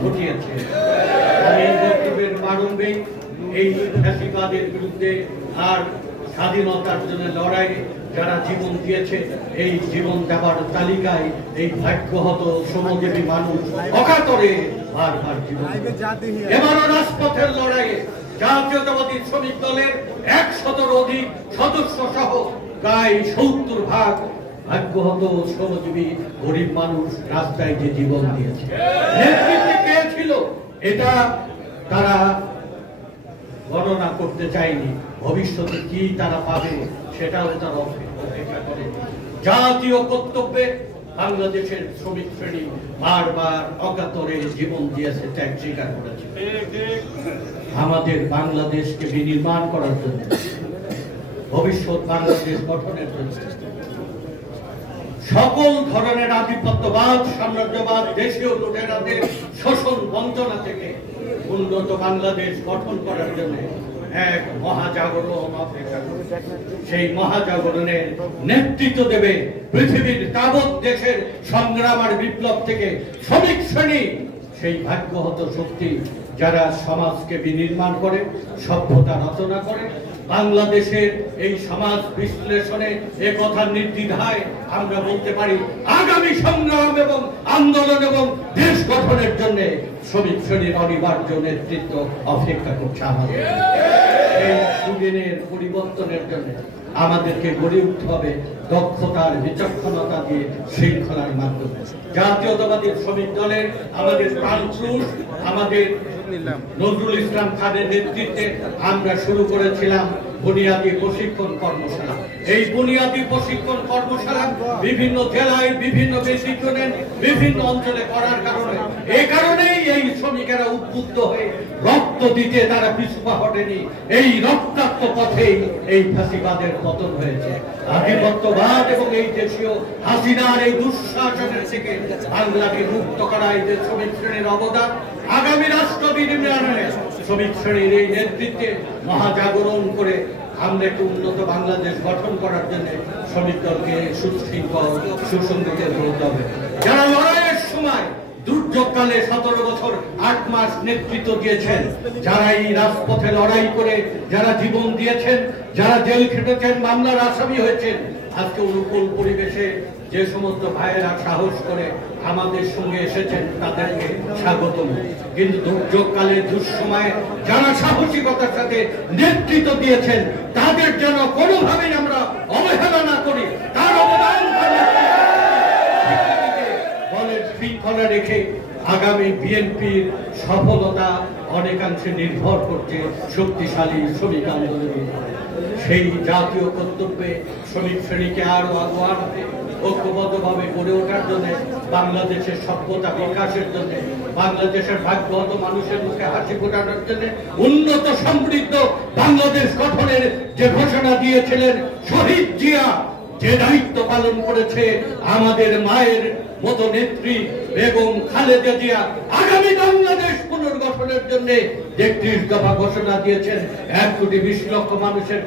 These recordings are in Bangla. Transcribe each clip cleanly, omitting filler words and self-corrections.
ঘটিয়েছে। এই বক্তব্যের প্রারম্ভে এই ফ্যাসিবাদের বিরুদ্ধে আর স্বাধীনতার জন্য লড়াই যারা জীবন দিয়েছে, এই জীবন দেওয়ার তালিকায় এই ভাগ্যহত শ্রমজীবী মানুষ অকাতরে বারবার জীবন। এবারও রাজপথের লড়াইয়ে জাতীয়তাবাদী শ্রমিক দলের 100-র অধিক সদস্য সহ প্রায় 70% ভাগ্যহত শ্রমজীবী গরিব মানুষ রাস্তায় যে জীবন দিয়েছে। নেতৃত্বে কে ছিল এটা তারা গণনা করতে চায়নি। ভবিষ্যতে কি তারা পাবে সেটাও তারা অপেক্ষা করে। জাতীয় কর্তব্যে বাংলাদেশের শ্রমিক শ্রেণী বারবার অকাতরে জীবন দিয়েছে, ত্যাগ স্বীকার করেছে। আমাদের বাংলাদেশকে বিনির্মাণ করার জন্য, ভবিষ্যৎ বাংলাদেশ গঠনের জন্য সকল ধরনের আধিপত্যবাদ, সাম্রাজ্যবাদ, দেশীয় লুটেরাদের শোষণ বঞ্চনা থেকে উন্নত বাংলাদেশ গঠন করার জন্য এক মহাজাগরণ অপেক্ষা করছে। সেই মহাজাগরণের নেতৃত্ব দেবে পৃথিবীর তাবৎ দেশের সংগ্রাম আর বিপ্লব থেকে শ্রমিক শ্রেণী, সেই ভাগ্যহত শক্তি যারা সমাজকে বিনির্মাণ করে, সভ্যতা রচনা করে। বাংলাদেশের এই সমাজ বিশ্লেষণে একথা নির্দ্বিধায় আমরা বলতে পারি, আগামী সংগ্রাম এবং আন্দোলন এবং দেশ গঠনের জন্য শ্রমিক শ্রেণীর অনিবার্য নেতৃত্ব অপেক্ষা করছে আমাদের। এই সুদিনের পরিবর্তনের জন্য আমাদেরকে গড়ে উঠতে হবে দক্ষতার বিচক্ষণতা দিয়ে, শৃঙ্খলার মাধ্যমে। জাতীয়তাবাদী শ্রমিক দলের আমাদের প্রাণপুরুষ আমাদের নজরুল ইসলাম খানের নেতৃত্বে আমরা শুরু করেছিলাম বুনিয়াদী প্রশিক্ষণ কর্মশালা। এই বুনিয়াদী প্রশিক্ষণ কর্মশালা বিভিন্ন জেলায়, বিভিন্ন বেসিকনের বিভিন্ন অঞ্চলে করার কারণে, এই কারণেই এই শ্রমিকেরা উদ্বুদ্ধ হয়ে রক্ত দিতে তারা পিছুপা হটেনি। এই রক্তাক্ত পথেই এই ফ্যাসিবাদের পতন হয়েছে। আধিপত্যবাদ এবং এই দেশীয় হাসিনার এই দুঃশাসনের থেকে বাংলাকে মুক্ত করা এই যে শ্রমিক শ্রেণীর অবদান, আগামী রাষ্ট্র বিনির্মাণে শ্রমিক শ্রেণীর এই নেতৃত্বে মহাজাগরণ করে আমরা একটি উন্নত বাংলাদেশ গঠন করার জন্য শ্রমিক দলকে সুশৃঙ্খল সুসংগঠিত হতে হবে। যারা লড়াইয়ের সময় দুর্যোগকালে 17 বছর 8 মাস নেতৃত্ব দিয়েছেন, যারা এই রাজপথে লড়াই করে যারা জীবন দিয়েছেন, যারা জেল খেটেছেন, মামলার আসামি হয়েছেন, আজকে অনুকূল পরিবেশে যে সমস্ত ভাইয়েরা সাহস করে আমাদের সঙ্গে এসেছেন তাদেরকে স্বাগতম। কিন্তু দুর্যোগকালে দুঃসময়ে যারা সাহসিকতার সাথে নেতৃত্ব দিয়েছেন তাদের যেন কোনোভাবেই আমরা অবহেলা না করি। তার অবদান দলের শৃঙ্খলা রেখে আগামী বিএনপির সফলতা অনেকাংশে নির্ভর করছে শক্তিশালী শ্রমিক আন্দোলনের। সেই জাতীয় কর্তব্যে শ্রমিক শ্রেণীকে আরো আগাতে, ঐক্যবদ্ধভাবে গড়ে ওঠার জন্য, বাংলাদেশের সভ্যতা বিকাশের জন্য, বাংলাদেশের ভাগ্যহত মানুষের মুখে হাসি ফোটানোর জন্য, উন্নত সমৃদ্ধ বাংলাদেশ গঠনের যে ঘোষণা দিয়েছিলেন শহীদ জিয়া, যে দায়িত্ব পালন করেছে আমাদের মায়ের মতো নেত্রী বেগম খালেদা জিয়া, আগামী বাংলাদেশ পুনর্গঠনের জন্য ৩১ দফা ঘোষণা দিয়েছেন। ১,২০,০০,০০০ মানুষের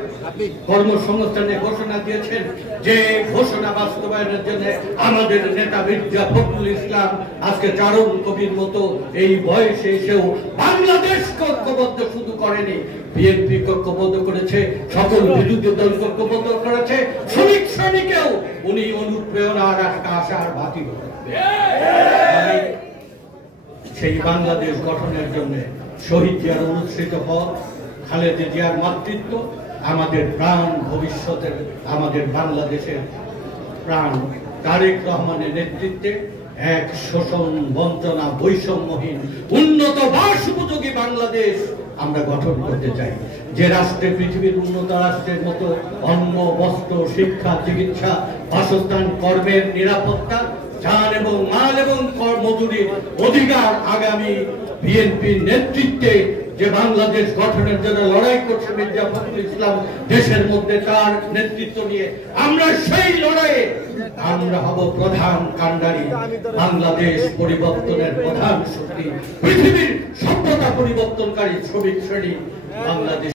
কর্মসংস্থানের ঘোষণা দিয়েছেন। যে ঘোষণা বাস্তবায়নের জন্য আমাদের নেতা মির্জা ফখরুল ইসলাম আজকে চারণ কবির মতো এই বয়সে এসেও বাংলাদেশকে ঐক্যবদ্ধ শুধু করেনি, বিএনপি ঐক্যবদ্ধ করেছে, সকল বিরোধী দল ঐক্যবদ্ধ করেছে, শ্রমিক শ্রেণীকেও উনি অনুপ্রেরণার একটা আশার বাতি। সেই বাংলাদেশ গঠনের জন্য শহীদ জিয়ার অনুসৃত পথ, খালেদা জিয়ার মাতৃত্ব, আমাদের প্রাণ, ভবিষ্যতের আমাদের বাংলাদেশের প্রাণ তারেক রহমানের নেতৃত্বে এক শোষণ বঞ্চনা বৈষম্যহীন উন্নত বাসোপযোগী বাংলাদেশ আমরা গঠন করতে চাই। যে রাষ্ট্রে পৃথিবীর উন্নত রাষ্ট্রের মতো অন্ন, বস্ত্র, শিক্ষা, চিকিৎসা, বাসস্থান, কর্মের নিরাপত্তা, জান এবং মাল এবং মজুরির অধিকার আগামী বিএনপির নেতৃত্বে যে বাংলাদেশ গঠনের জন্য লড়াই করছে মির্জা ফখরুল ইসলাম দেশের মধ্যে, তার নেতৃত্ব নিয়ে আমরা সেই লড়াইয়ে আমরা হব প্রধান কাণ্ডারি। বাংলাদেশ পরিবর্তনের প্রধান শক্তি, পৃথিবীর সভ্যতা পরিবর্তনকারী শ্রমিক শ্রেণী বাংলাদেশ।